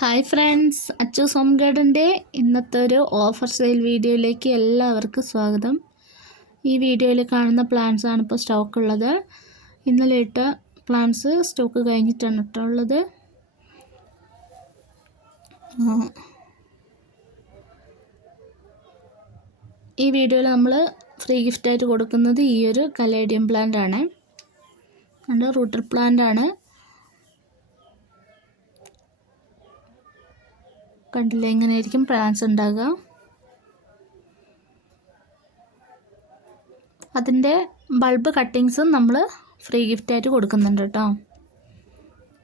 Hi friends Achu home ഗാർഡന്റെ ഇന്നത്തെ ഒരു ഓഫർ സെയിൽ വീഡിയോയിലേക്ക് എല്ലാവർക്കും സ്വാഗതം. ഈ വീഡിയോയിൽ കാണുന്ന പ്ലാന്റ്സ് ആണ് ഇപ്പോൾ സ്റ്റോക്ക് ഉള്ളത്. ഇന്നലെ ഇട്ട പ്ലാന്റ്സ് സ്റ്റോക്ക് കഴിഞ്ഞിട്ടാണ് കേട്ടോ ഉള്ളത്. ഈ വീഡിയോയിൽ നമ്മൾ ഫ്രീ ഗിഫ്റ്റായിട്ട് കൊടുക്കുന്നത് ഈ ഒരു കലേഡിയം പ്ലാന്റ് ആണ്. റൂട്ടർ പ്ലാന്റ് ആണ്. കണ്ടില്ല? എങ്ങനെയായിരിക്കും പ്ലാൻസ് ഉണ്ടാകുക അതിന്റെ ബൾബ് കട്ടിങ്സും നമ്മൾ ഫ്രീ ഗിഫ്റ്റായിട്ട് കൊടുക്കുന്നുണ്ട് കേട്ടോ.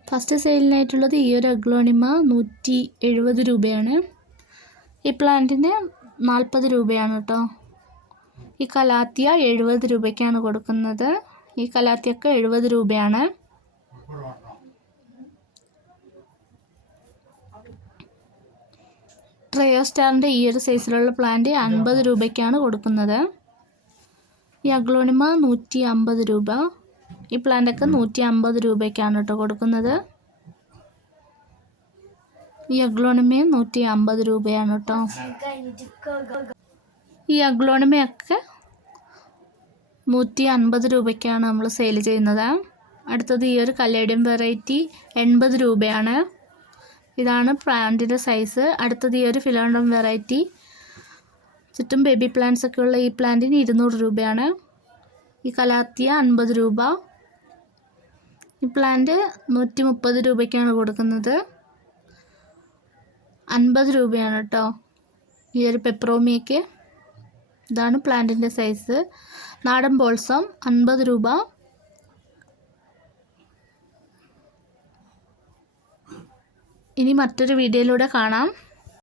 ഫസ്റ്റ് സെയിലിനായിട്ടുള്ളത് ഈ ഒരു അഗ്ലോണിമ നൂറ്റി എഴുപത് രൂപയാണ്. ഈ പ്ലാന്റിന് നാൽപ്പത് രൂപയാണ് കേട്ടോ. ഈ കലാത്തിയ എഴുപത് രൂപയ്ക്കാണ് കൊടുക്കുന്നത്. ഈ കലാത്തിയൊക്കെ എഴുപത് രൂപയാണ്. ട്രയോ സ്റ്റാറിന്റെ ഈ ഒരു സൈസിലുള്ള പ്ലാന്റ് അൻപത് രൂപയ്ക്കാണ് കൊടുക്കുന്നത്. ഈ അഗ്ലോണിമ നൂറ്റി അമ്പത് രൂപ. ഈ പ്ലാന്റൊക്കെ നൂറ്റി അമ്പത് രൂപയ്ക്കാണ് കേട്ടോ കൊടുക്കുന്നത്. ഈ അഗ്ലോണിമയും നൂറ്റി അമ്പത് രൂപയാണ് കേട്ടോ. ഈ അഗ്ലോണിമയൊക്കെ നൂറ്റി അൻപത് രൂപയ്ക്കാണ് നമ്മൾ സെയിൽ ചെയ്യുന്നത്. അടുത്തത് ഈ ഒരു കല്ലേഡിയം വെറൈറ്റി എൺപത് രൂപയാണ്. ഇതാണ് പ്ലാന്റിന്റെ സൈസ് അടുത്തത് ഈ ഒരു ഫിലോണ്ടം വെറൈറ്റി ചുറ്റും ബേബി പ്ലാന്റ്സ് ഒക്കെ ഉള്ള ഈ പ്ലാന്റിന് ഇരുന്നൂറ് രൂപയാണ്. ഈ കലാത്തിയ അൻപത് രൂപ. ഈ പ്ലാന്റ് നൂറ്റി മുപ്പത് രൂപയ്ക്കാണ് കൊടുക്കുന്നത്. അൻപത് രൂപയാണ് കേട്ടോ ഈ ഒരു പെപ്രോമിയയ്ക്ക് ഇതാണ് പ്ലാന്റിന്റെ സൈസ് നാടൻ ബോൾസം അൻപത് രൂപ. ഇനി മറ്റൊരു വീഡിയോയിലൂടെ കാണാം.